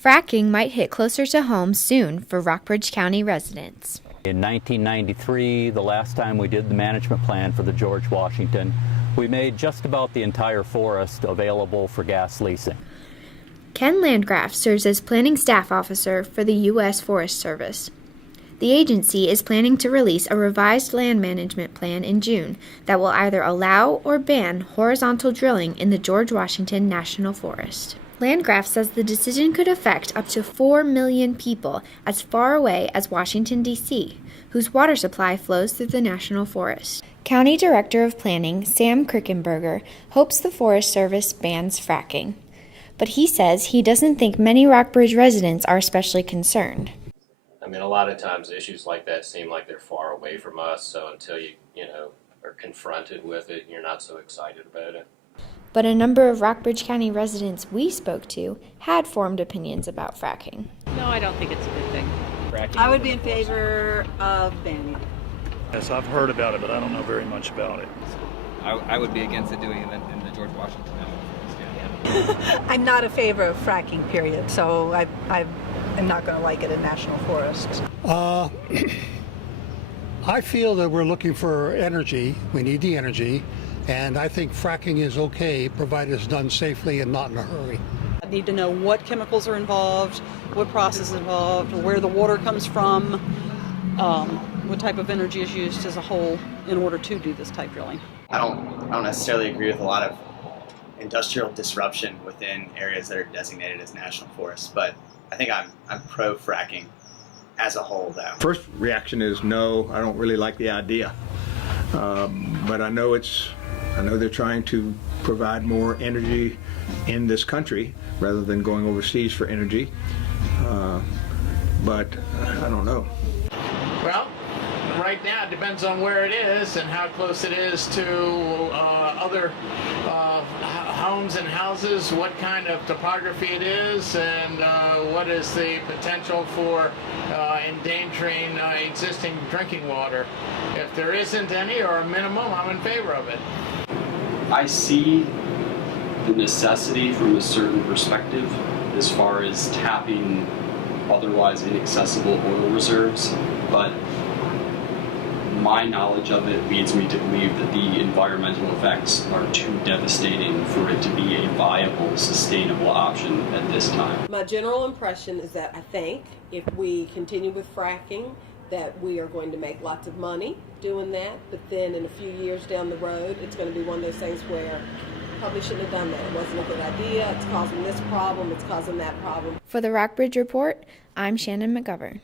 Fracking might hit closer to home soon for Rockbridge County residents. In 1993, the last time we did the management plan for the George Washington, we made just about the entire forest available for gas leasing. Ken Landgraf serves as planning staff officer for the U.S. Forest Service. The agency is planning to release a revised land management plan in June that will either allow or ban horizontal drilling in the George Washington National Forest. Landgraf says the decision could affect up to 4 million people as far away as Washington, D.C., whose water supply flows through the National Forest. County Director of Planning Sam Krickenberger hopes the Forest Service bans fracking, but he says he doesn't think many Rockbridge residents are especially concerned. I mean, a lot of times issues like that seem like they're far away from us, so until you are confronted with it, you're not so excited about it. But a number of Rockbridge County residents we spoke to had formed opinions about fracking. No, I don't think it's a good thing. I would be in favor of banning it. Yes, I've heard about it, but I don't know very much about it. I would be against it doing it in the George Washington National Forest. Yeah. I'm not in favor of fracking, period, so I'm not going to like it in national forests. I feel that we're looking for energy. We need the energy. And I think fracking is okay, provided it's done safely and not in a hurry. I need to know what chemicals are involved, what process is involved, where the water comes from, what type of energy is used as a whole in order to do this type drilling. I don't necessarily agree with a lot of industrial disruption within areas that are designated as national forests, but I think I'm pro fracking as a whole, though. First reaction is no, I don't really like the idea, but I know they're trying to provide more energy in this country rather than going overseas for energy, but I don't know. Well, right now it depends on where it is and how close it is to other homes and houses, what kind of topography it is, and what is the potential for endangering existing drinking water. If there isn't any or a minimum, I'm in favor of it. I see the necessity from a certain perspective as far as tapping otherwise inaccessible oil reserves, but my knowledge of it leads me to believe that the environmental effects are too devastating for it to be a viable, sustainable option at this time. My general impression is that I think if we continue with fracking, that we are going to make lots of money doing that, but then in a few years down the road, it's going to be one of those things where probably shouldn't have done that. It wasn't a good idea. It's causing this problem. It's causing that problem. For the Rockbridge Report, I'm Shannon McGovern.